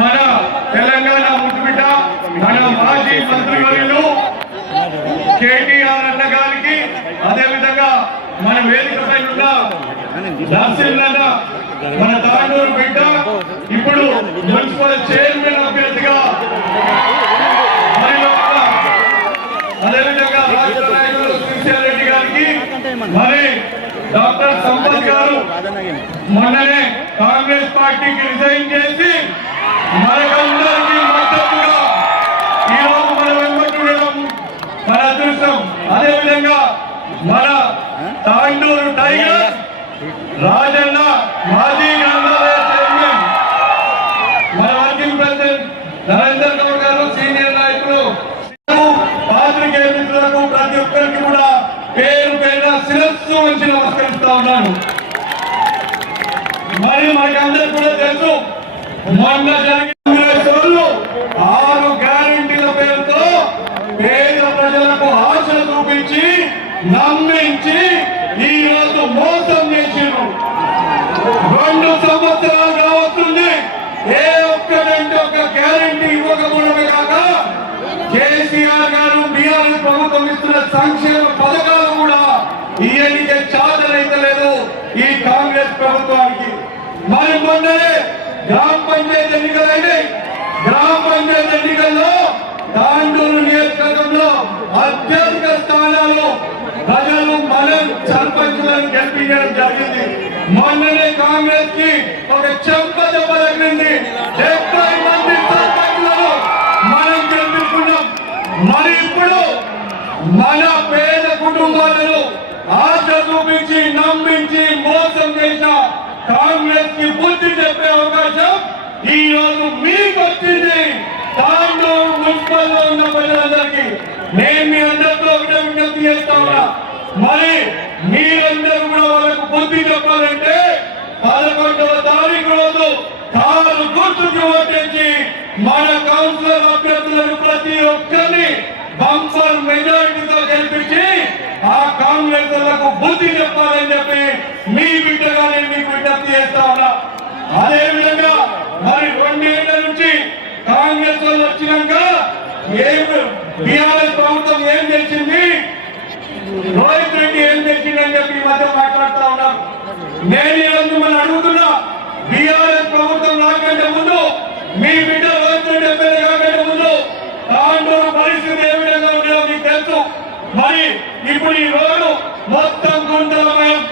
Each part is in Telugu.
మన తెలంగాణ ముద్దుబిడ్డ మన మాజీ మంత్రివర్యులు కేటీఆర్ అన్న గారికి, అదేవిధంగా మన వేదికపై ఉన్న నరసింహన్న మన తాండూరు బిడ్డ, ఇప్పుడు మున్సిపల్ చైర్మన్ అభ్యర్థిగా, అదేవిధంగా రాష్ట్ర నాయకులు శ్రీశైల్ రెడ్డి గారికి, మరి డాక్టర్ సంపత్ గారు మొన్ననే కాంగ్రెస్ పార్టీకి రిజైన్ చేసి మనకందరికీ మద్దతుగా ఈరోజు మన వెంబడడం మన అదృష్టం. అదేవిధంగా మన తాండూరు టైగర్ రాజన్న మాజీ గ్రంథాలయ చైర్మన్, మన వర్కింగ్ ప్రెసిడెంట్ నరేందర్ గౌడ్ గారు, సీనియర్ నాయకులు, పాత్రికేయ మిత్రులకు ప్రతి ఒక్కరికి కూడా పేరు పేరున శిరస్సు ఉంచి నమస్కరిస్తా ఉన్నాను. మరి మనకందరూ కూడా తెలుసు, మొన్న జరిగిన కాంగ్రెస్ వాళ్ళు 6 గ్యారెంటీల పేరుతో పేద ప్రజలకు ఆశ చూపించి నమ్మించి ఈ రోజు మోసం చేసిరు. 2 సంవత్సరాలు కావస్తుంది, ఏ ఒక్కడంటే ఒక గ్యారెంటీ ఇవ్వకపోవడమే కాక కేసీఆర్ గారు బీఆర్ఎస్ ప్రభుత్వం ఇస్తున్న సంక్షేమ పథకాలు కూడా ఇయనికే చాదరైతలేదు ఈ కాంగ్రెస్ ప్రభుత్వానికి. మరి మొన్ననే గ్రామ పంచాయతీ ఎన్నికలైనాయి. గ్రామ పంచాయతీ ఎన్నికల్లో తాండూరు నియోజకవర్గంలో అత్యధిక స్థానాలు ప్రజలు మనం సర్పంచులను గెలిపించడం జరిగింది. మొన్ననే కాంగ్రెస్ కి ఒక చెంప దెబ్బ తగిలింది. 70 మంది సర్పంచులను మనం గెలిపించుకున్నాం. మరి ఇప్పుడు మన పేద కుటుంబాలను ఆశ చూపించి నమ్మించి మోసం చేసిన కాంగ్రెస్ కి బుద్ధి చెప్పే అవకాశం ఈ రోజు మీకు వచ్చింది. తాండూరు మున్సిపల్ లో ఉన్న ప్రజలందరికీ నేను మీ అందరితో ఒకటే విజ్ఞప్తి చేస్తా ఉన్నా. మరి మీరందరూ కూడా వాళ్ళకు బుద్ధి చెప్పాలంటే 11వ తారీఖు రోజు కారు గుర్తుకు ఓటేసి మన కౌన్సిలర్ అభ్యర్థులను ప్రతి ఒక్కరిని బంపర్ మెజారిటీతో గెలిపించి ఆ కాంగ్రెస్ లకు బుద్ధి చెప్పాలని చెప్పి మీ బిడ్డగా నేను మీకు విజ్ఞప్తి చేస్తా ఉన్నా. అదేవిధంగా మరి 2 ఏళ్ల నుంచి కాంగ్రెస్ వాళ్ళు వచ్చినాక బీఆర్ఎస్ ప్రభుత్వం ఏం చేసింది, రోహిత్ రెడ్డి ఏం చేసిందని చెప్పి ఈ మధ్య మాట్లాడుతా ఉన్నాం. నేను ఈరోజు మిమ్మల్ని అడుగుతున్నా, బీఆర్ఎస్ ప్రభుత్వం రాకంటే ముందు, మీ బిడ్డ రోహిత్ రెడ్డి ఎమ్మెల్యే కాకంటే ముందు తాండూరు పరిస్థితి ఏ విధంగా ఉండేదో మీకు తెలుసు. మరి ఇప్పుడు ఈ రోడ్డు మొత్తం గుంతలమయం,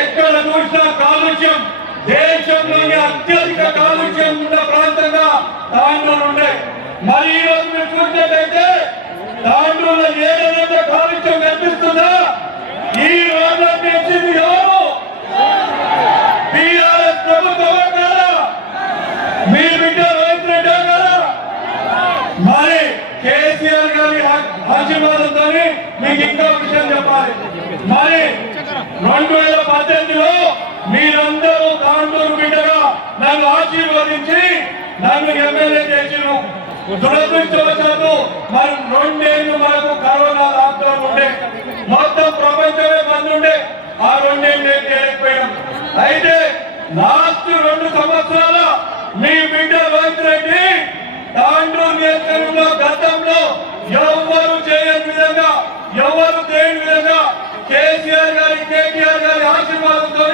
ఎక్కడ చూసినా కాలుష్యం, దేశంలోని అత్యధిక కాలుష్యం ఉన్న ప్రాంతంగా తాండూరు ఉండే. మరి ఈ రోజు మీరు చూసినట్టయితే తాండూరులో ఏదైనా కాలుష్యం కనిపిస్తుందా? ఈ రోడ్డు తెచ్చింది ఎవరు? బీఆర్ఎస్ ప్రభుత్వమే కదా, మీ బిడ్డ రోహిత్ రెడ్డి కదా. మరి కేసీఆర్ గారి ఆశీర్వాదంతో మీకు ఇంకా విషయం చెప్పాలి. మరి 2018లో మీరందరూ తాండూరు బిడ్డగా నన్ను ఆశీర్వదించి నన్ను ఎమ్మెల్యే చేసిరు. దురదృష్టవశాత్తు మరి 2 ఏళ్ళు మనకు కరోనా లాక్డౌన్ ఉండే, మొత్తం ప్రపంచమే బంద్ ఉండే. ఆ 2 ఏళ్ళు ఏం చేయలేకపోయాం. అయితే లాస్ట్ 2 సంవత్సరాల మీ బిడ్డ రోహిత్ రెడ్డి తాండూరు నియోజకవర్గంలో గతంలో ఎవరు చేయని విధంగా, ఎవరు చేయని విధంగా కేసీఆర్ గారి కేటీఆర్ గారి ఆశీర్వాదంతో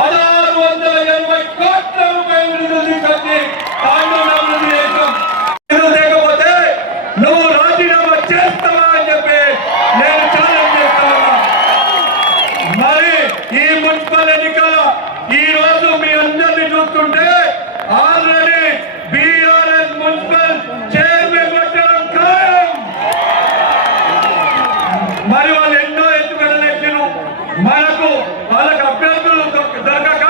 1680 కోట్ల రూపాయలు నిధులు తీసుకొచ్చి తాండూరు అభివృద్ధి చేశాం. లేకపోతే నువ్వు రాజీనామా చేస్తావా అని చెప్పి నేను ఛాలెంజ్ చేస్తా ఉన్నా. మరి ఈ మున్సిపల్ ఎన్నికల ఈ రోజు మీ అందరినీ చూస్తుంటే ఆల్రెడీ బీఆర్ఎస్ మున్సిపల్ చైర్మన్ వచ్చడం ఖాయం. మరి వాళ్ళు ఎన్నో ఎత్తుకెళ్ళలేరు. మనకు వాళ్ళకి అభ్యర్థులు దొరకక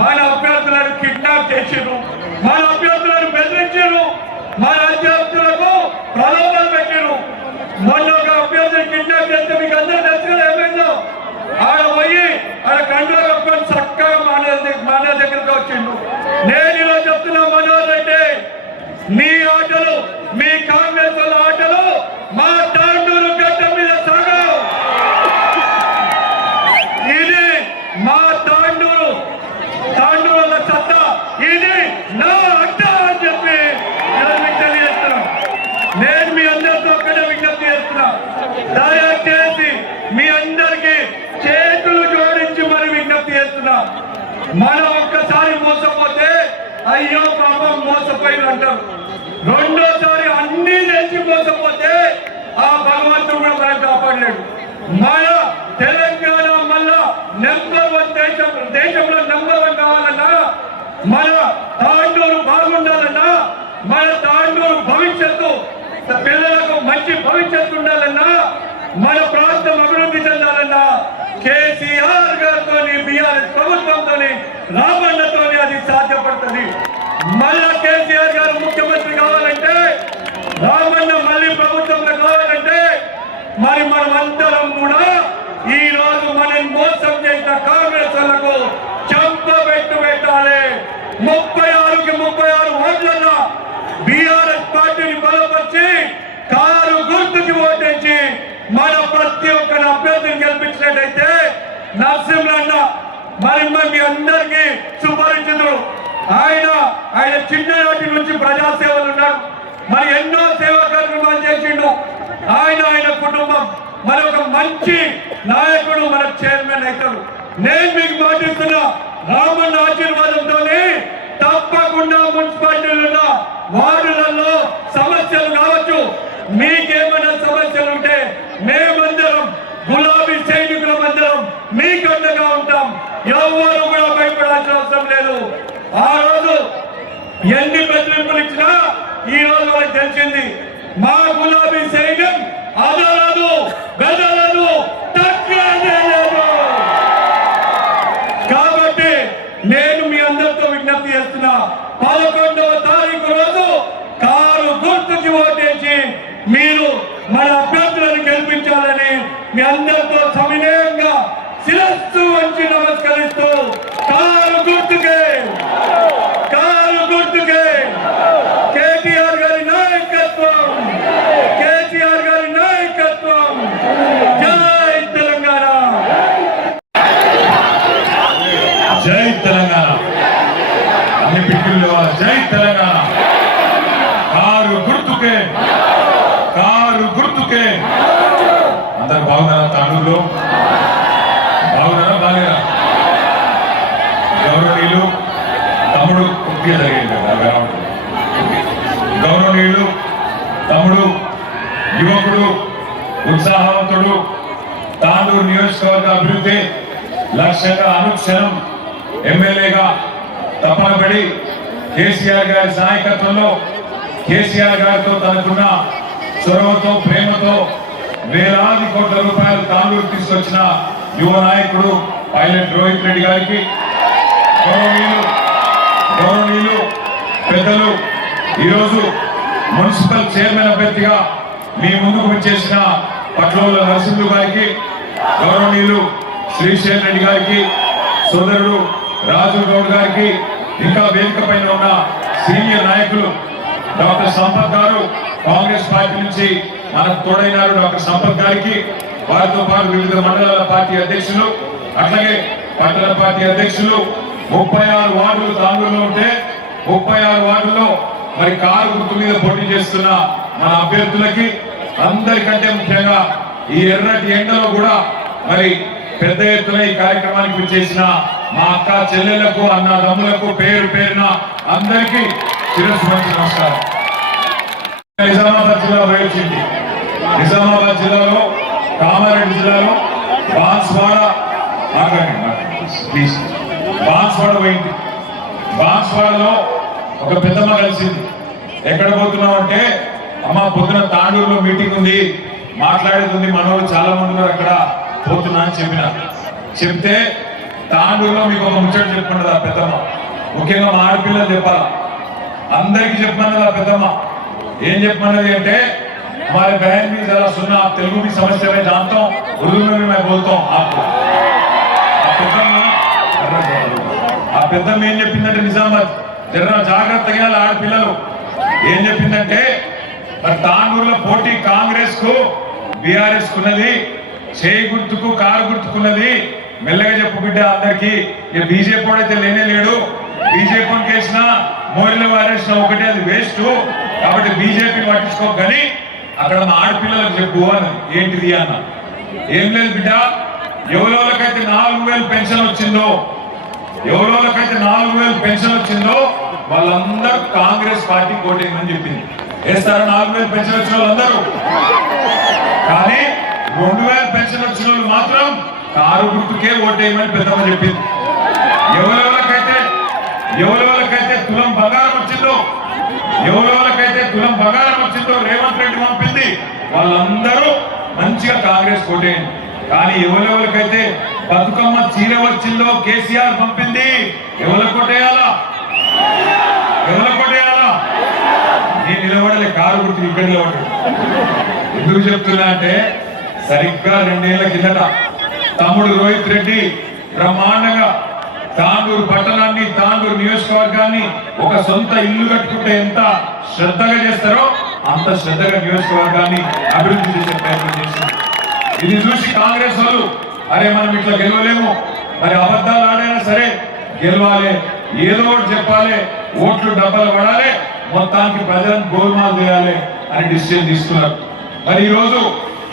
మన అభ్యర్థులను కిడ్నాప్ చేసిరు, మన అభ్యర్థులను బెదిరించారు, మన అభ్యర్థులకు ప్రలోభాలు పెట్టారు. మొన్న ఒక అభ్యర్థిని కిడ్నాప్ చేస్తే మీకు అందరూ తెలుసు కదా ఏమైందో. ఆడ పోయి ఆడ కండువ కప్పుకొని చక్కగా మన దగ్గరకు వచ్చిండు. నేను ఈరోజు చెప్తున్నా మనోహర్ రెడ్డి, మీ ఆటలు, మీ కాంగ్రెస్ వాళ్ళ ఆటలు మా తాండూరు గడ్డ మీద సాగవు. ఇది మా తాండూరు సత్తా, ఇది నా అయ్యో పాపం మోసపోయిన అంటారు. రెండోసారి అన్ని తెలిసి మోసపోతే ఆ భగవంతుడు కూడా మనం కాపాడలేడు. మన తెలంగాణ మళ్ళా నెంబర్ 1 దేశంలో నెంబర్ 1 కావాలన్నా, మన తాండూరు బాగుండాలన్నా, మన తాండూరు భవిష్యత్తు పిల్లలకు మంచి భవిష్యత్తు ఉండాలన్నా, మన ప్రాంతం అభివృద్ధి చెందాలన్నా కేసీఆర్ గారితో బీఆర్ఎస్ ప్రభుత్వంతో రామన్నతో అది సాధ్యపడుతుంది. మళ్ళా కేసీఆర్ గారు ముఖ్యమంత్రి కావాలంటే, రామన్న మళ్ళీ ప్రభుత్వంలో కావాలంటే మరి మనమందరం కూడా ఈ రోజు మనం మోసం చేసిన కాంగ్రెస్ వాళ్లకు చెంపబెట్టు పెట్టాలి. 36కి 36 ఓట్లన్నా బీఆర్ఎస్ పార్టీని బలపరిచి కారు గుర్తుకి ఓటేసి మన ప్రతి ఒక్కరి అభ్యర్థిని గెలిపించినట్టయితే నరసింహన్న మరి మీ అందరికీ సుపరిచితుడు. ఆయన చిన్ననాటి నుంచి ప్రజాసేవలు ఉన్నాడు. మరి ఎన్నో సేవా కార్యక్రమాలు చేసిండు. ఆయన కుటుంబం మరి ఒక మంచి నాయకుడు, మన చైర్మన్ అవుతాడు. నేను మీకు మాటిస్తున్నా, రామన్న ఆశీర్వాదంతోనే తప్పకుండా మున్సిపాలిటీలో వార్డులలో సమస్యలు కావచ్చు, మీకేమైనా సమస్యలు ఉంటే మేమందరం గులాబీ సైనికులం అందరం మీకు అండగా ఉంటాం. ఎవరు కూడా భయపడాల్సిన అవసరం లేదు. ఆ రోజు ఎన్ని బెదిరింపులు ఇచ్చినా ఈ రోజు వాళ్ళకి తెలిసింది మా గులాబీ సైన్యం అదలదు బెదలదు తగ్గలేదు. కాబట్టి నేను మీ అందరితో విజ్ఞప్తి చేస్తున్నా, 11వ తారీఖు రోజు కారు గుర్తుకి ఓటేసి మీరు మన అభ్యర్థులను గెలిపించాలని మీ అందరితో సవినయంగా శిరస్సు వంచి నమస్కరిస్తూ కారు గుర్తుకే కేటీఆర్ గారి నాయకత్వం, కేసీఆర్ గారి నాయకత్వం. జై తెలంగాణ, జై తెలంగాణ. అన్ని పిక్కుల్లో జై తెలంగాణ. కారు గుర్తుకే, కారు గుర్తుకే. అందరు బాగున్నారా? తాండూరులో బాగున్నారా? బాగా గౌరవనీయులు తమ్ముడు కుక్కి జరిగింది. గౌరవనీయులు తమ్ముడు, యువకుడు, ఉత్సాహవంతుడు, తాండూరు నియోజకవర్గ అభివృద్ధి లక్ష్యంగా అనుక్షణం ఎమ్మెల్యేగా తపన పడి కేసీఆర్ గారి నాయకత్వంలో కేసీఆర్ గారితో తనకున్న చొరవతో ప్రేమతో వేలాది కోట్ల రూపాయలు తాండూరు తీసుకొచ్చిన యువ నాయకుడు పైలట్ రోహిత్ రెడ్డి గారికి, గౌరవనీయులు పెద్దలు, ఈరోజు మున్సిపల్ చైర్మన్ అభ్యర్థిగా మీ ముందుకు వచ్చేసిన పట్లోల నరసింహులు గారికి, గౌరవనీయులు శ్రీశైల్ రెడ్డి గారికి, సోదరుడు రాజు గౌడ్ గారికి, ఇంకా వేదిక పైన ఉన్న సీనియర్ నాయకులు డాక్టర్ సంపత్ గారు కాంగ్రెస్ పార్టీ నుంచి మనకు తోడైనారు. డాక్టర్ సంపత్ గారికి, వారితో పాటు వివిధ మండలాల పార్టీ అధ్యక్షులు, అట్లాగే పట్టణ పార్టీ అధ్యక్షులు, 36 వార్డులు తాండూరులో ఉంటే 36 వార్డుల్లో మరి కారు గుర్తు మీద పోటీ చేస్తున్న మన అభ్యర్థులకి, అందరికంటే ముఖ్యంగా ఈ ఎర్రటి ఎండలో కూడా మరి పెద్ద ఎత్తున ఈ కార్యక్రమానికి విచ్చేసిన మా అక్క చెల్లెళ్లకు, అన్నదమ్ములకు పేరు పేరున అందరికీ శిరస్సు వంచి నమస్కారం. నిజామాబాద్ జిల్లా వచ్చింది. నిజామాబాద్ జిల్లాలో, కామారెడ్డి జిల్లాలో బాన్స్వాడ పోయింది. బాన్స్వాడలో ఒక పెద్దమ్మ కలిసింది. ఎక్కడ పోతున్నావు అంటే, అమ్మ పొద్దున తాండూరులో మీటింగ్ ఉంది, మాట్లాడేది ఉంది, మనోళ్ళు చాలా మంది ఉన్నారు, అక్కడ పోతున్నా అని చెప్తే తాండూరులో మీకు ఒక ముచ్చట చెప్పండి ఆ పెద్దమ్మ. ముఖ్యంగా మా ఆడపిల్లలు చెప్పాలా, అందరికీ చెప్పమన్నది ఆ పెద్దమ్మ. ఏం చెప్పమన్నది అంటే, हमारे बहन भी जरा सुनना, आप तेलुगु भी समझते मैं जानता हूँ, उर्दू में भी मैं बोलता हूँ आपको. ఆ పెద్దమ్మ ఏం చెప్పిందంటే, నిజామాబాద్ జర జాగ్రత్తగా ఆడపిల్లలు ఏం చెప్పిందంటే, మరి తాండూరులో పోటీ కాంగ్రెస్ కు బీఆర్ఎస్ కున్నది, చేయి గుర్తుకు కారు గుర్తుకున్నది. మెల్లగా చెప్పు బిడ్డ అందరికి, ఇక బీజేపీ అయితే లేనే లేడు, బీజేపీని కేసినా మోరీలో వారేసిన ఒకటే, అది వేస్ట్. కాబట్టి బీజేపీని పట్టించుకో, కానీ అక్కడ మా ఆడపిల్లలకు చెప్పు అని. ఏంటిది అన్న, ఏం లేదు బిడ్డ, ఎవరోళ్ళకైతే 4000 పెన్షన్ వచ్చిందో, ఎవరోళ్ళకైతే 4000 పెన్షన్ వచ్చిందో వాళ్ళందరూ కాంగ్రెస్ పార్టీ ఓటేయమని చెప్పింది. వేస్తారా 4000 పెన్షన్ వచ్చిన వాళ్ళందరూ? కానీ 2000 పెన్షన్ వచ్చిన వాళ్ళు మాత్రం కారు గుర్తుకే ఓటేయమని పెద్దమ్మ చెప్పింది. ఎవరెవరికైతే తులం బంగారం వచ్చిందో రేవంత్ రెడ్డి పంపింది వాళ్ళందరూ మంచిగా కాంగ్రెస్ ఓటేయండి. కానీ ఎవరెవరికైతే బతుకమ్మ చీర వచ్చిందో కేసీఆర్ పంపింది ఎవరికి కొట్టేయాలా? నేను నిలబడలే, కారు గుర్తు ఇక్కడ నిలబడ్డాడు. ఎందుకు చెప్తున్నా అంటే సరిగ్గా 2 ఏళ్ల కిందట తమ్ముడు రోహిత్ రెడ్డి బ్రహ్మాండంగా తాండూరు పట్టణాన్ని, తాండూరు నియోజకవర్గాన్ని ఒక సొంత ఇల్లు కట్టుకుంటే ఎంత శ్రద్ధగా చేస్తారో అంత శ్రద్ధగా నియోజకవర్గాన్ని అభివృద్ధి చేసే ప్రయత్నం చేశారు. ఇది చూసి కాంగ్రెస్ వాళ్ళు అరే మనం ఇట్లా గెలవలేము, మరి అబద్ధాలు ఆడైనా సరే గెలవాలి, ఏదో ఒకటి చెప్పాలి, ఓట్లు డబ్బాలు పడాలి, మొత్తానికి ప్రజలను గోల్మాల్ చేయాలి అని డిసిజన్ తీసుకున్నారు. మరి ఈరోజు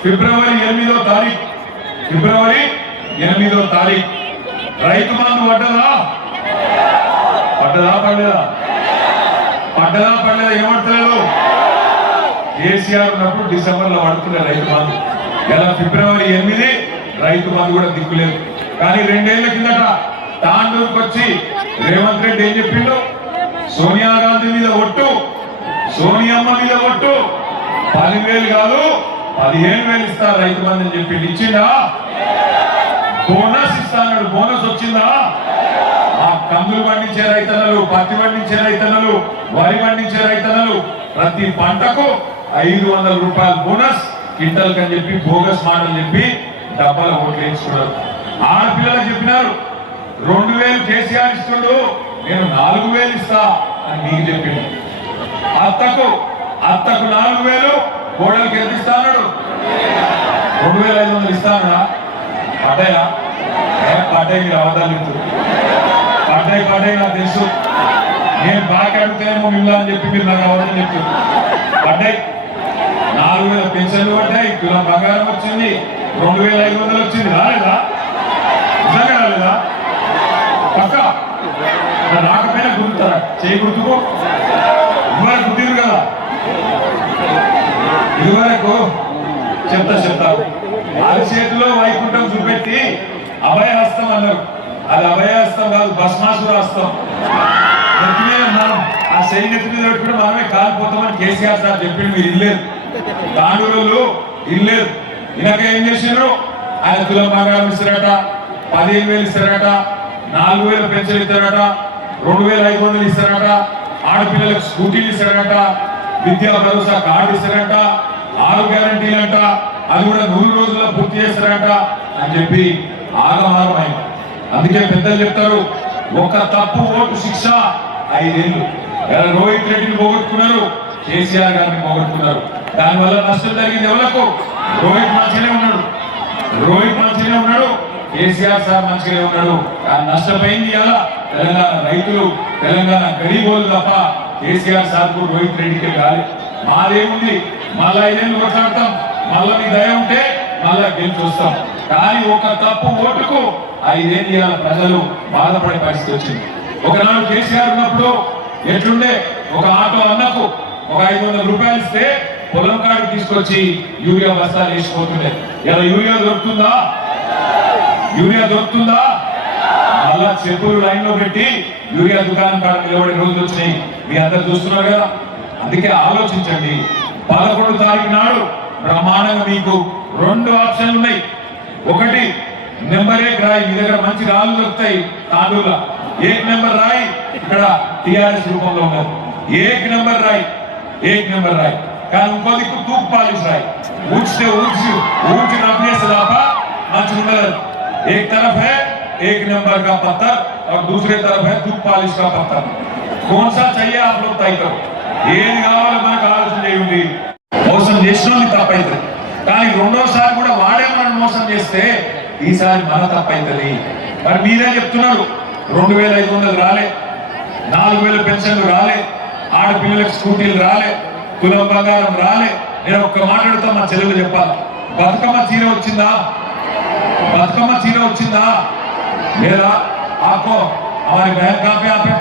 ఫిబ్రవరి 8వ తారీఖు రైతు బంధు పడ్డదా? పడలేదా? ఏమడతలేదు? కేసీఆర్ ఉన్నప్పుడు డిసెంబర్ లో పడుతున్న రైతు బంధు, ఇలా ఫిబ్రవరి 8 రైతు బంధు కూడా దిక్కులేదు. కానీ 2 ఏళ్ల కిందట తాండూరుకు వచ్చి రేవంత్ రెడ్డి ఏం చెప్పిండు? సోనియా గాంధీ మీద ఒట్టు, సోనియమ్మ మీద ఒట్టు, 10,000 కాదు 15,000 ఇస్తారు రైతు బంధు అని చెప్పిండు. ఇచ్చిందా? బోనస్ ఇస్తాడు. బోనస్ వచ్చిందా? ఆ కందులు పండించే రైతన్నలు, పత్తి పండించే రైతన్నలు, వరి పండించే రైతన్నలు ప్రతి పంటకు 500 రూపాయలు బోనస్ క్వింటల్ కని చెప్పి బోగస్ మాటలు చెప్పి డబ్బాల ఓట్లు వేయించుకున్నారు. ఆడపిల్లలకు చెప్పినారు 2,000 కేసీఆర్ ఇస్తుండు, నేను 4,000 ఇస్తా అని మీకు చెప్పిండు. అత్తకు 4,000, కోడలికి ఎంత ఇస్తాడు? 2,500 ఇస్తానా? పడ్డాయా? పడ్డాయి. మీరు అవధాలు పడ్డాయి నాకు తెలుసు. నేను బాగా అడుగుతానేమో మిమ్మల్ని అని చెప్పి మీరు నాకు అవధానం చెప్తారు. పడ్డాయి. 4,000 పెన్షన్లు పడ్డాయి, తులం బంగారం వచ్చింది, 2,500 వచ్చింది. రాలేదా? నిజంగా రాలేదా? పక్క రాకపోయినా గుర్తుతారా? చేయి గుర్తుకు ఇదివరకు గుర్తిరు కదా. ఇదివరకు చెప్తారు అరిచేతిలో వైకుంఠం చూపెట్టి అభయహస్తం అన్నారు. అది అభయహస్తం కాదు, భస్మాసుర హస్తం. నెత్తి మీద మనం ఆ శైలి నెత్తి మీద పెట్టుకుంటే మనమే కాలిపోతామని కేసీఆర్ సార్ చెప్పిండు. మీరు ఇల్లేదు, తాండూరులు ఇల్లేదు. ఇలాగ ఏం చేసిండ్రు? ఆయన తులం బంగారం ఇస్తారట, 15,000 ఇస్తారట, 4,000 పెన్షన్ ఇస్తారట, 2,500 ఇస్తారట, ఆడపిల్లలకు స్కూటీలు ఇస్తారట, విద్యా భరోసా కార్డు ఇస్తారట, 6 గ్యారంటీలంట, అది కూడా 100 రోజుల్లో పూర్తి చేస్తారట అని చెప్పి ఆగమాగమైంది. అందుకే పెద్దలు చెప్తారు, ఒక తప్పు ఓటు శిక్ష 5 ఏళ్ళు. రోహిత్ రెడ్డిని పోగొట్టుకున్నారు, కేసీఆర్ గారిని పోగొట్టుకున్నారు. దానివల్ల నష్టం జరిగింది ఎవరికి? రోహిత్ మంచిగానే ఉన్నాడు, కేసీఆర్ సార్ మంచిగానే ఉన్నాడు. కానీ నష్టపోయింది ఎలా? తెలంగాణ రైతులు, తెలంగాణ గరీబోలు తప్ప కేసీఆర్ సార్ కు రోహిత్ రెడ్డికి కాదు. మాదేముంది, మళ్ళా 5 ఏళ్ళు కొట్లాడతాం, మళ్ళా మీ దయ ఉంటే మళ్ళా గెలిచి వస్తాం. కానీ ఒక తప్పు ఓటుకు 5 ఏళ్ళు ఇవాళ ప్రజలు బాధపడే పరిస్థితి వచ్చింది. ఒకనాడు కేసీఆర్ ఉన్నప్పుడు ఎట్లుండే? ఒక ఆటో అన్నకు ఒక 500 రూపాయలు ఇస్తే పొలం కాడికి తీసుకొచ్చి యూరియా బస్తాలు వేసిపోతుండే. ఇలా యూరియా దొరుకుతుందా? మళ్ళా చెప్పులు లైన్ లో పెట్టి యూరియా దుకాణం కాడ నిలబడే రోజులు వచ్చినాయి. మీ అందరు చూస్తున్నారు కదా. అందుకే ఆలోచించండి. 11 తారీఖు నాడు బ్రహ్మాండంగా మీకు 2 ఆప్షన్లు ఉన్నాయి. ఒకటి నెంబర్ 1 రాయి, మీ దగ్గర మంచి రాళ్ళు దొరుకుతాయి తాండూరులో. 1 నెంబర్ రాయి ఇక్కడ టిఆర్ఎస్ రూపంలో ఉన్నది. 1 నెంబర్ రాయి. కానీ ఇంకో దిక్కు తూక్ పాలిష్ రాయి. ఊడ్చి रखने से लाभा एक तरफ है 1 नंबर का पत्थर और दूसरे तरफ है तूक पालिश का पत्थर. कौन सा चाहिए आप लोग तय करो. ఏది కావాలో మనకు ఆలోచన చేయండి. మోసం చేసిన తప్పైతుంది. కానీ రెండోసారి కూడా వాడే మనం మోసం చేస్తే ఈసారి మన తప్పైతుంది. మరి మీరే చెప్తున్నారు 2,500 రాలే, 4,000 పెన్షన్లు రాలే, ఆడపిల్లలకు స్కూటీలు రాలే, తులం బంగారం రాలే. నేను ఒక్క మాట్లాడుతా మా చెల్లెలు చెప్పాలి. బతుకమ్మ చీర వచ్చిందా లేదా? आपको हमारे बहन कहाँ पे आप है?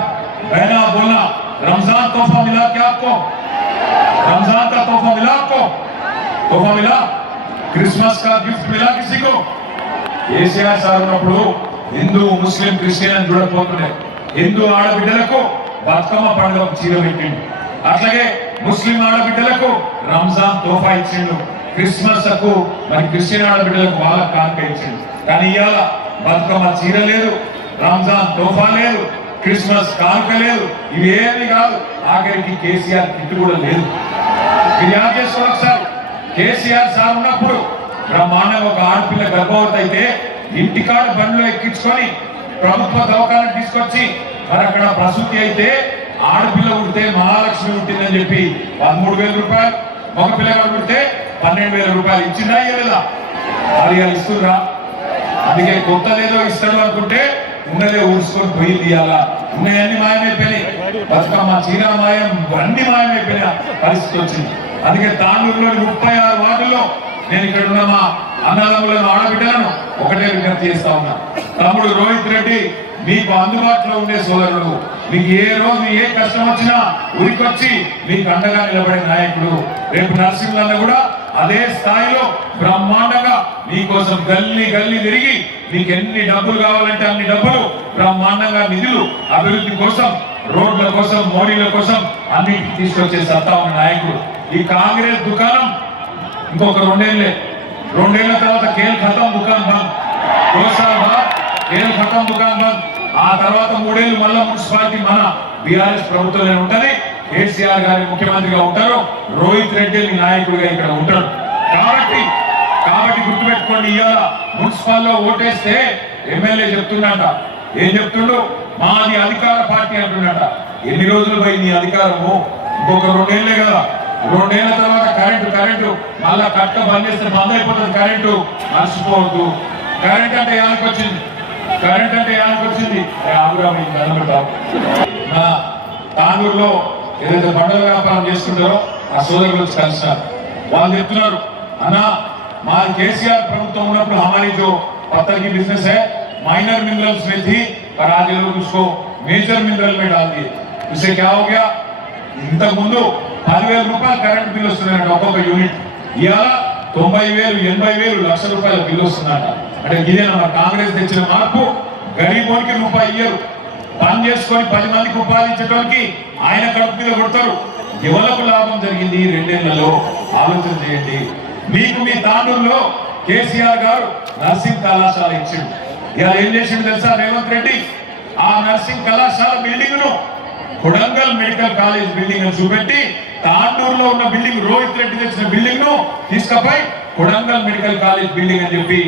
बहना बोलना रमजान तोहफा मिला क्या आपको? रमजान का तोहफा मिला आपको? तोहफा मिला? क्रिसमस का गिफ्ट मिला किसी को? కేసీఆర్ సార్ ఉన్నప్పుడు హిందూ ముస్లిం క్రిస్టియన్ అని చూడకపోతుండే. హిందూ ఆడబిడ్డలకు బతుకమ్మ పండుగ చీర పెట్టిండు, అట్లాగే ముస్లిం ఆడబిడ్డలకు రంజాన్ తోఫా ఇచ్చిండు, క్రిస్మస్ కు మరి క్రిస్టియన్ ఆడబిడ్డలకు వాళ్ళ కానుక ఇచ్చిండు. కానీ ఇవాళ బతుకమ్మ చీర లేదు, రంజాన్ తోఫా లేదు, క్రిస్మస్ కానుక లేదు, ఇవేమి కాదు, ఆఖరికి కేసీఆర్ కిట్ కూడా లేదు. మీరు యాद చేసుకోండి ఒకసారి. కేసీఆర్ సార్ ఉన్నప్పుడు బ్రహ్మాండంగా ఒక ఆడపిల్ల గర్భవతి అయితే ఇంటికాడ బండ్లో ఎక్కించుకొని ప్రభుత్వ దవాఖానకు తీసుకొచ్చి మరి అక్కడ ప్రసూతి అయితే ఆడపిల్ల పుడితే మహాలక్ష్మి పుట్టిందని చెప్పి 13,000 రూపాయలు, ఒక పిల్లగాడు పుడితే 12,000 రూపాయలు ఇచ్చిందా ఇవ్వలేదా? అది ఇస్తుందా? అందుకే కొత్తదేదో ఇస్తాడు అనుకుంటే ఉన్నదే ఊడ్చుకొని పోయి తీయాల. ఉన్నాయన్నీ మాయమైపోయినాయి, బతుకమ్మ చీర మాయం, అన్ని మాయమైపోయిన పరిస్థితి వచ్చింది. అందుకే తాండూరులోని 36 వార్డుల్లో నేను ఇక్కడ ఉన్న మా అన్నదమ్ములను ఆడబిడ్డలను ఒకటే విజ్ఞప్తి చేస్తా ఉన్నా. తమ్ముడు రోహిత్ రెడ్డి మీకు అందుబాటులో ఉండే సోదరుడు, మీకు ఏ రోజు ఏ కష్టం వచ్చినా ఉరికొచ్చి మీకు అండగా నిలబడే నాయకుడు. రేపు నరసింహన్న కూడా అదే స్థాయిలో బ్రహ్మాండంగా మీకోసం గల్లీ గల్లీ తిరిగి మీకు ఎన్ని డబ్బులు కావాలంటే అన్ని డబ్బులు, బ్రహ్మాండంగా నిధులు అభివృద్ధి కోసం, రోడ్ల కోసం, మోడీల కోసం అన్నిటికి తీసుకొచ్చే సత్తా ఉన్న నాయకుడు. ఈ కాంగ్రెస్ దుకాణం ఇంకొక 2 ఏళ్ళే, 2 ఏళ్ల తర్వాత కేల్ ఖతం దుకాణం బంద్, 2 साल बाद కేల్ ఖతం దుకాణం బంద్. ఆ తర్వాత 3 ఏళ్ళు మళ్ళా మున్సిపాలిటీ మన బీఆర్ఎస్ ప్రభుత్వంలో ఉంటది. కేసీఆర్ గారి ముఖ్యమంత్రిగా ఉంటారు, రోహిత్ రెడ్డి నాయకుడిగా ఇక్కడ ఉంటాడు. కాబట్టి గుర్తుపెట్టుకోండి, ఇవాళ మున్సిపాల్లో ఓటేస్తే ఎమ్మెల్యే చెప్తుండట, ఏం చెప్తుండు? మాది అధికార పార్టీ అంటున్నట. ఎన్ని రోజులు పోయి నీ అధికారము? ఇంకొక 2 ఏళ్లే కదా. 2 ఏళ్ల తర్వాత కరెంటు మళ్ళా కట్ట బంద్ చేస్తే బంద్ అయిపోతుంది కరెంటు. మర్చిపోవద్దు. కరెంట్ అంటే యానికొచ్చింది, నా తాండూరులో ఏదైతే బండల వ్యాపారం చేసుకుంటారో ఆ సోదరులు వచ్చి కలిసినారు. వాళ్ళు చెప్తున్నారు, అన్నా మాది కేసీఆర్ ప్రభుత్వం ఉన్నప్పుడు हमारी जो पत्थर की बिजनेस है माइनर मिनरल्स में थी, पर आज ये लोग उसको मेजर मिनरल में डाल दिए. इससे क्या हो गया? ఇంతకు ముందు 10,000 రూపాయలు కరెంట్ బిల్ వస్తున్నాయంట ఒక్కొక్క యూనిట్. ఇవాళ 90,000, 80,000, లక్ష రూపాయల బిల్లు వస్తుందట. అంటే ఇదేనా మన కాంగ్రెస్ తెచ్చిన మార్పు? గరీబోనికి రూపాయి ఇయ్యరు, పని చేసుకొని 10 మందికి ఉపాధి ఇచ్చడానికి ఆయన కడుపు మీద కొడతారు. ఎవరికి లాభం జరిగింది 2 ఏళ్లలో? ఆలోచన చేయండి. మీకు మీ తాండూరులో కేసీఆర్ గారు నర్సింగ్ కళాశాల ఇచ్చిండు. ఇలా ఏం చేసిండు తెలుసా రేవంత్ రెడ్డి? ఆ నర్సింగ్ కళాశాల బిల్డింగ్ ను కొడంగల్ మెడికల్ కాలేజ్ బిల్డింగ్ చూపెట్టి తాండూరులో ఉన్న బిల్డింగ్, రోహిత్ రెడ్డి తెచ్చిన బిల్డింగ్ ను తీసుకుపోయి కొడంగల్ మెడికల్ కాలేజ్ బిల్డింగ్ అని చెప్పి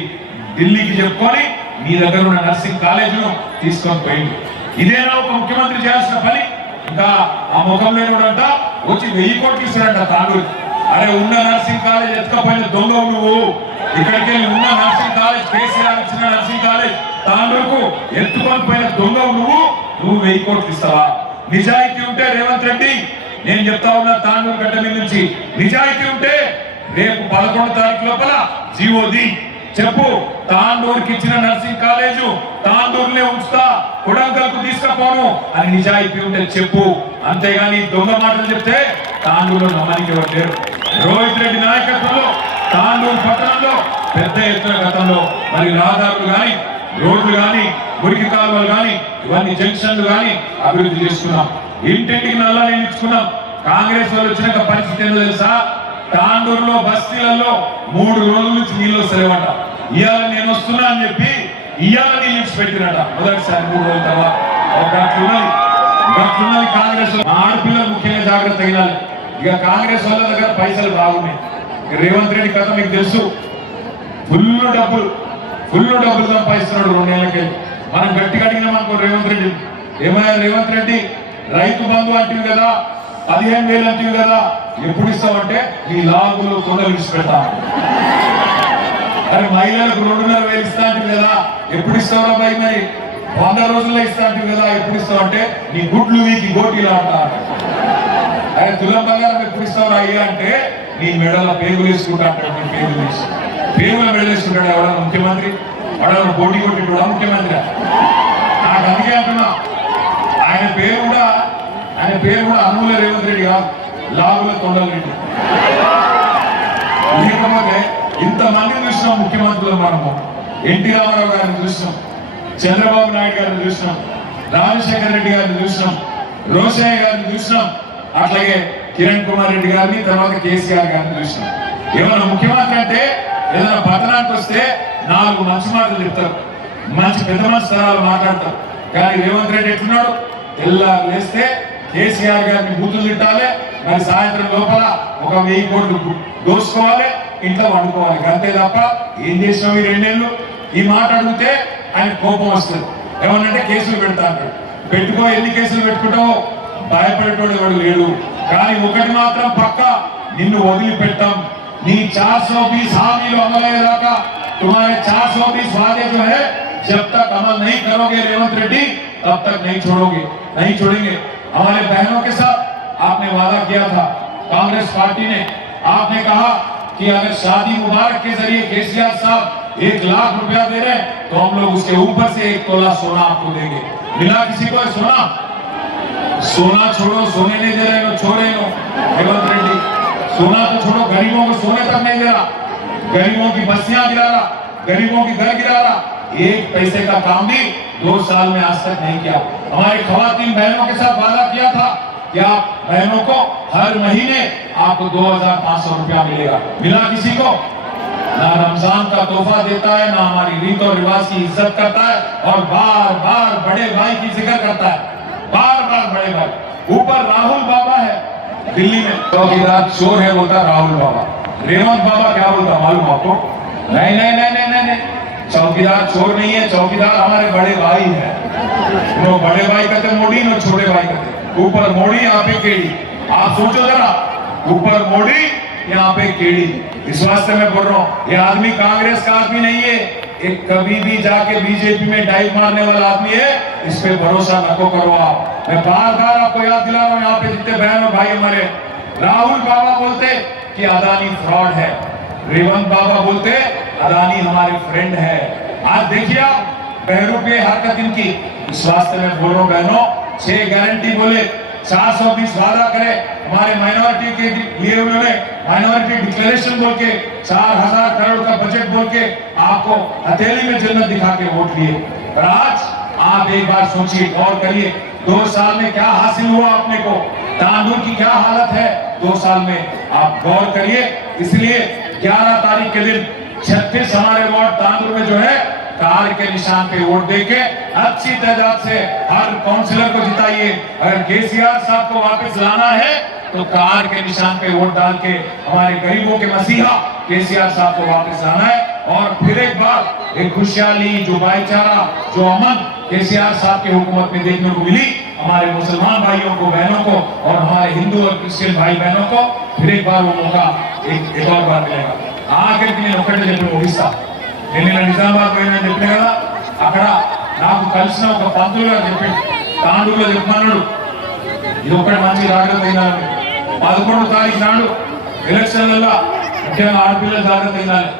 ఢిల్లీకి చెప్పుకొని మీ దగ్గర ఉన్న నర్సింగ్ కాలేజ్ ను తీసుకొని పోయింది. ఇదేనా ఒక ముఖ్యమంత్రి చేయాల్సిన పని? ఇంకా ఆ ముఖం లేనుడంట వచ్చి 1000 కోట్లు ఇస్తాడంట తాండూరు. అరే ఉన్న నర్సింగ్ కాలేజ్ ఎత్తుకపోయిన దొంగ నువ్వు. ఇక్కడికి ఉన్న నర్సింగ్ కాలేజ్, కేసీఆర్ ఇచ్చిన నర్సింగ్ కాలేజ్ తాండూరుకు ఎత్తుకొని పోయిన దొంగ నువ్వు 1000 కోట్లు ఇస్తావా? నిజాయితీ ఉంటే రేవంత్ రెడ్డి, నేను చెప్తా ఉన్నా తాండూరు గడ్డ మీద నుంచి, నిజాయితీ ఉంటే రేపు 11వ తారీఖు లోపల జీవోది చెప్పు. తాండూరుకి ఇచ్చిన నర్సింగ్ కాలేజు తాండూరునే ఉంచుతా, కొడంగల్కు తీసుకపోను అని నిజాయితీ ఉంటే చెప్పు. అంతేగాని దొంగ మాటలు చెప్తే తాండూరులో నమ్మడానికి ఎవరు లేరు. రోహిత్ రెడ్డి నాయకత్వంలో తాండూరు పట్టణంలో పెద్ద ఎత్తున గతంలో మరి రహదారులు కానీ, రోడ్లు కానీ, మురికి కాలువలు కానీ, ఇవన్నీ జంక్షన్లు కానీ అభివృద్ధి చేసుకున్నాం. ఇంటింటికి నల్లా నిలుచుకున్నాం. కాంగ్రెస్ వాళ్ళు వచ్చినాక పరిస్థితి ఏంటో తెలుసా? తాండూరులో బస్తీలలో 3 రోజుల నుంచి నీళ్ళు వస్తలేవట. ఇవాళ నేను వస్తున్నా అని చెప్పి ఇవాళ నీళ్ళు పెట్టినట. మొదటిసారి 3 రోజుల తర్వాత గట్లున్నది కాంగ్రెస్. ఆడపిల్లలు ముఖ్యంగా జాగ్రత్త అయినాలి. ఇక కాంగ్రెస్ వాళ్ళ దగ్గర పైసలు బాగున్నాయి. రేవంత్ రెడ్డి కథ మీకు తెలుసు. ఫుల్ డబ్బులు సంపాదిస్తున్నాడు 2 ఏళ్ళకి. మనం గట్టిగా అడిగినాం అనుకో రేవంత్ రెడ్డి, ఏమయ్యా రేవంత్ రెడ్డి రైతు బంధు అంటివి కదా, 15,000 అంటివి కదా, ఎప్పుడు ఇస్తావంటే నీ లాగులు తొందరలు ఇచ్చి పెడతా. అరే మహిళలకు 2,500 ఇస్తా అంటివి కదా, ఎప్పుడు ఇస్తావురా భయ? మరి 100 రోజుల్లో ఇస్తా అంటివి కదా, ఎప్పుడు ఇస్తావంటే నీ గుడ్లు వీకి గోటీలు ఆడతా. అరే తులం బంగారం ఎప్పుడు ఇస్తావురా అయ్యా అంటే నీ మెడల పేగులు వేసుకుంటా అంటాడు. పేగుల మెడలు వేసుకుంటాడు ఎవడన్నా ముఖ్యమంత్రి? వాడన్నా పోటీ కొట్టిండు ముఖ్యమంత్రి? నాకు అందుకే అంటున్నా, ఆయన పేరు కూడా ఆయన పేరు కూడా అనుమూల రేవంత్ రెడ్డి కాదు, లాగుల తొండల రెడ్డి. లేకపోతే ఇంతమందిని చూసినాం ముఖ్యమంత్రులు. మనము ఎన్టీ రామారావు గారిని చూసినాం, చంద్రబాబు నాయుడు గారిని చూసినాం, రాజశేఖర రెడ్డి గారిని చూసినాం, రోషయ్య గారిని చూసినాం, అట్లాగే కిరణ్ కుమార్ రెడ్డి గారిని, తర్వాత కేసీఆర్ గారిని చూసినాం. ఏమైనా ముఖ్యమంత్రి అంటే ఏదైనా పతనానికి వస్తే 4 మంచి మాటలు చెప్తారు, మంచి పెద్ద మంచి స్థలాలు మాట్లాడతారు. కానీ రేవంత్ రెడ్డి ఎట్లున్నాడు? తెల్లారు లేస్తే కేసీఆర్ గారిని బూతులు తిట్టాలి, మరి సాయంత్రం లోపల ఒక 1000 కోట్లు దోసుకోవాలి, ఇంట్లో వండుకోవాలి. అంతే తప్ప ఏం చేసినావు ఈ 2 ఏళ్ళు? ఈ మాట అడిగితే ఆయన కోపం వస్తుంది. ఏమనంటే కేసులు పెడతా అంటాడు. పెట్టుకో, ఎన్ని కేసులు పెట్టుకుంటావో, భయపడేటోడు ఎవడు లేడు. కానీ ఒకటి మాత్రం పక్క, నిన్ను వదిలిపెట్టాం. నీ 420 హామీలు అమలయ్యేదాకా तुम्हारे 420 वादे जो है जब तक अमल नहीं करोगे रेवंत रेड्डी, तब तक नहीं छोड़ोगे, नहीं छोड़ेंगे। हमारे बहनों के साथ आपने वादा किया था, कांग्रेस पार्टी ने, आपने कहा कि अगर शादी मुबारक के जरिए केसीआर साहब 1 लाख रुपया दे रहे हैं तो हम लोग उसके ऊपर से 1 तोला सोना आपको देंगे। मिला किसी को सोना? सोना छोड़ो, सोने नहीं दे रहे, छोड़े रेवंत रेड्डी। सोना तो छोड़ो, गरीबों को सोने तक नहीं दे रहा, गरीबों की बस्तियां गिरा रहा, गरीबों की घर गिरा रहा। 1 पैसे का काम भी 2 साल में आज तक नहीं किया। हमारी खवातीन बहनों के साथ वादा किया था कि आप बहनों को हर महीने आपको 2500 रुपया मिलेगा। मिला किसी को? ना रमजान का तोहफा देता है, ना हमारी रीत और रिवाज की इज्जत करता है, और बार बार बड़े भाई की जिक्र करता है, बार बार बड़े भाई। ऊपर राहुल बाबा है दिल्ली में, चौकीदार चोर है बोलता राहुल बाबा। रेवंत बाबा क्या बोलता मालूम आपको? नहीं नहीं नहीं नहीं नहीं, नहीं। चौकीदार चोर नहीं है, चौकीदार हमारे बड़े भाई है। वो बड़े भाई कहते मोदी, नो छोटे भाई कहते। ऊपर मोदी, यहाँ पे केड़ी। आप सोचो जरा, ऊपर मोदी, यहाँ पे केड़ी। इस वास्ते मैं बोल रहा हूँ, ये आदमी कांग्रेस का आदमी नहीं है, एक कभी भी जाके बीजेपी में डाइव मारने वाला आदमी है। इस पे भरोसा नको करो आप। मैं बार बार आपको याद दिला रहा हूँ, यहाँ पे जितने बहन और भाई हमारे, राहुल बाबा बोलते कि अदानी फ्रॉड है, रेवंत बाबा बोलते अदानी हमारे फ्रेंड है। आज देखिए आप बहरूपे हरकत इनकी। इस वास्ते में बोल रहा हूं बहनों, 6 गारंटी बोले, 420 वादा करे, हमारे माइनॉरिटी के लिए उन्होंने माइनॉरिटी डिक्लेरेशन बोल के 4000 करोड़ का बजट बोल के आपको हथेली में जन्नत दिखा के वोट लिए। पर आज आप एक बार सोचिए, गौर करिए, 2 साल में क्या हासिल हुआ अपने को, तांदूर की क्या हालत है 2 साल में, आप गौर करिए। इसलिए 11 तारीख के दिन 36 हमारे वार्ड तांदूर में जो है कार के निशान पे वोट देके अच्छी तादाद से हर काउंसिलर को जिताइए। अगर केसीआर साहब को वापस लाना है तो कार के निशान पे वोट डाल के हमारे गरीबों के मसीहा केसीआर साहब को वापस लाना है। और फिर एक बार एक खुशहाली, जो भाईचारा, जो अमन केसीआर साहब की हुकूमत में देखने को मिली, हमारे मुसलमान भाइयों को, बहनों को, और हमारे हिंदू और क्रिश्चियन भाई बहनों को फिर एक बार वो मौका एक और बार मिलेगा। ఆఖరికి నేను ఒకటే చెప్పి ముగిస్తా. నేను నిజామాబాద్ పోయినా చెప్పిన కదా, అక్కడ నాకు కలిసిన ఒక పంతులు గారు చెప్పి తాండూరులో చెప్పమన్నాడు, ఇది ఒకటి మంచి జాగ్రత్త అయినాలని. 11వ తారీఖు నాడు ఎలక్షన్లలో ముఖ్యంగా ఆడపిల్లలు జాగ్రత్త అయినాలి.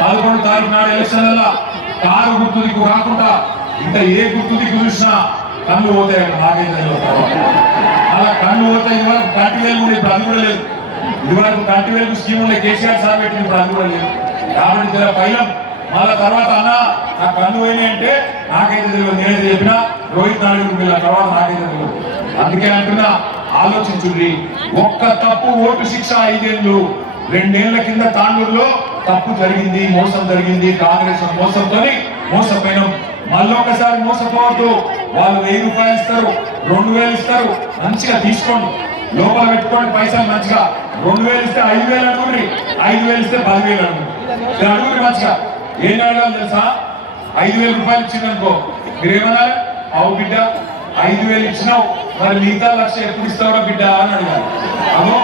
11వ తారీఖు నాడు ఎలక్షన్లలో కారు గుర్తు దిక్కు కాకుండా ఇంకా ఏ గుర్తు దిక్కు చూసినా కళ్ళు పోతాయి. అక్కడ నాకైతే అలా కళ్ళు పోతాయి. ఇదివరకు కంటి వేలు కూడా ఇప్పుడు అది కూడా లేదు. ఇదివరకు కంటి వేలు స్కీమ్ ఉండే కేసీఆర్ సార్ పెట్టిన ఇప్పుడు అది కూడా లేదు. కాబట్టి జర పైలం మళ్ళా తర్వాత అన్న నా కన్ను పోయినాయి అంటే నాకైతే తెలియదు, నేనైతే చెప్పినా రోహిత్ నాయుడు వీళ్ళ తర్వాత నాకైతే తెలియదు. అందుకే అంటున్నా, ఆలోచించుండ్రి. ఒక్క తప్పు ఓటు శిక్ష 5 ఏళ్ళు. 2 ఏళ్ల కింద తాండూరులో తప్పు జరిగింది, మోసం జరిగింది, కాంగ్రెస్ మోసంతో మోసపోయినాం. మళ్ళొకసారి మోసపోవద్దు. వాళ్ళు 1000 రూపాయలు ఇస్తారు, 2000 ఇస్తారు, మంచిగా తీసుకోండి, లోపల పెట్టుకోండి పైసలు మంచిగా. 2000 ఇస్తే 5000 అడుగుండ్రి, 5000 ఇస్తే 10,000 అడుగుండ్రి, అడుగుండ్రి మంచిగా. ఏం అడగాలి తెలుసా? 5000 రూపాయలు ఇచ్చిందనుకో మీరేమన్నారు? అవు బిడ్డ 5000 ఇచ్చినావు, మరి మిగతా 1,00,000 ఎప్పుడు ఇస్తావో బిడ్డ అని అడగాలి. అదో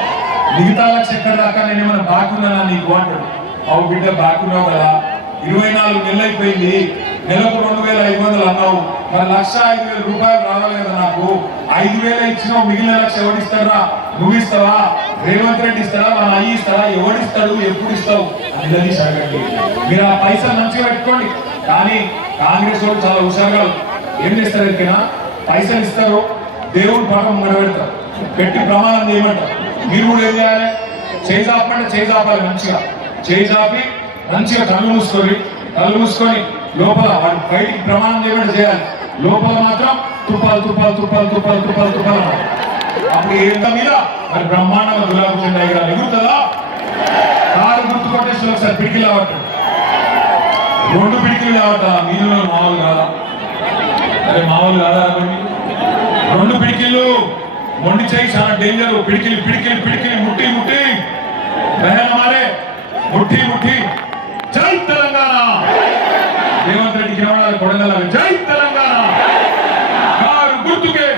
మిగతా 1,00,000 ఎక్కడ దాకా నేను ఏమైనా బాగున్నానా నీకు అంటాడు. అవు బిడ్డ బాగున్నావు కదా, 24 నెలలు అయిపోయింది, నెలకు 2,500 అన్నావు, మరి 1,05,000 రూపాయలు రావాలి కదా నాకు. 5,000 ఇచ్చినావు, మిగిలిన 1,00,000 ఎవడిస్తారా? నువ్వు ఇస్తావా? రేవంత్ రెడ్డి ఇస్తారా? మన అయ్యి ఇస్తారా? ఎవడిస్తాడు? ఎప్పుడు ఇస్తావు అని అడగండి. మీరు ఆ పైసలు మంచిగా పెట్టుకోండి. కానీ కాంగ్రెస్ వాళ్ళు చాలా హుషారుగా ఏం చేస్తారు, ఎక్కినా పైసలు ఇస్తారు, దేవుడు పాపం ముంగడ పెడతారు. పెట్టి ప్రమాణం చేయమంటారు. మీరు కూడా ఏం చేయాలి? చేయి చాపంటే చేయి చాపాలి, మంచిగా చేయి చాపి మంచిగా కళ్ళు మూసుకొని లోపల వాడు బయటికి ప్రమాణం చేయమంటే చేయాలి, లోపల మాత్రం తుప్పాలు అన్నమాట. అప్పుడు ఎంత మీద మరి బ్రహ్మాండంగా గులాబీ జెండా ఎగురుతుందా? కారు గుర్తు కొట్టేసి ఒకసారి పిడికిలు అవ్వటం, 2 పిడికిలు లేవట. మీరు మామూలు కాదా? అరే మామూలు కాదా? 2 పిడికిళ్ళు మొండి చేయి చాలా డేంజర్. పిడికిలి ముట్టి బహన మారే ముట్టి. జై తెలంగాణ! రేవంత్ రెడ్డికి రావడాలి కొడంగల్, జై తెలంగాణ! కారు గుర్తుకే.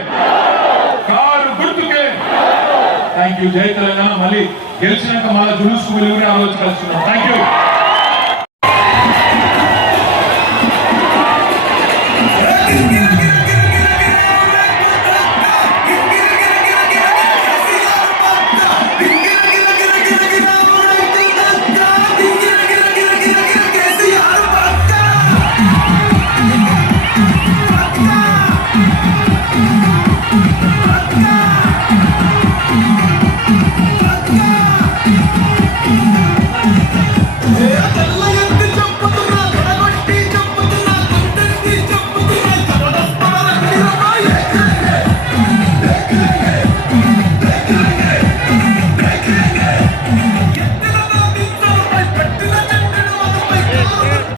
Thank you. జై తెలంగాణ. మళ్ళీ గెలిచినాక మళ్ళీ జులుసుకు వెళ్ళి ఆలోచన కలుస్తున్నాం. Thank you.